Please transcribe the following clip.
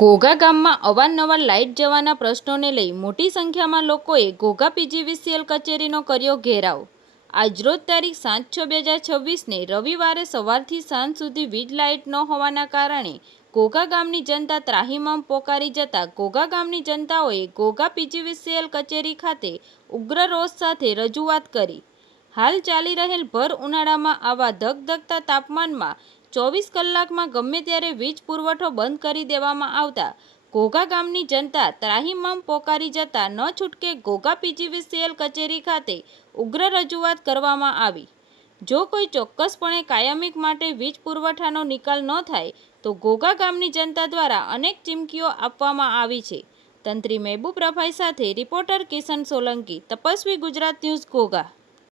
ઘોઘા ગામમાં અવારનવાર લાઇટ જવાના પ્રશ્નોને લઈ મોટી સંખ્યામાં લોકોએ ઘોઘા પીજીવીસીએલ કચેરીનો કર્યો ઘેરાવ। આજરોજ તારીખ 7/6/2026ને રવિવારે સવારથી સાંજ સુધી વીજ લાઇટ ન હોવાના કારણે ઘોઘા ગામની જનતા ત્રાહિમામ પોકારી જતા ઘોઘા ગામની જનતાઓએ ઘોઘા પીજીવીસીએલ કચેરી ખાતે ઉગ્ર રોષ સાથે રજૂઆત કરી। હાલ ચાલી રહેલ ભર ઉનાળામાં આવા ધગધગતા તાપમાનમાં 24 કલાકમાં ગમે ત્યારે વીજ પુરવઠો બંધ કરી દેવામાં આવતા ઘોઘા ગામની જનતા ત્રાહિમામ પોકારી જતા ન છૂટકે ઘોઘા પીજીવીસીએલ કચેરી ખાતે ઉગ્ર રજૂઆત કરવામાં આવી। જો કોઈ ચોક્કસપણે કાયમિક માટે વીજ પુરવઠાનો નિકાલ ન થાય તો ઘોઘા ગામની જનતા દ્વારા અનેક ચીમકીઓ આપવામાં આવી છે। તંત્રી મહેબૂબ રફાઈ સાથે રિપોર્ટર કિશન સોલંકી, તપસ્વી ગુજરાત ન્યૂઝ, ઘોઘા।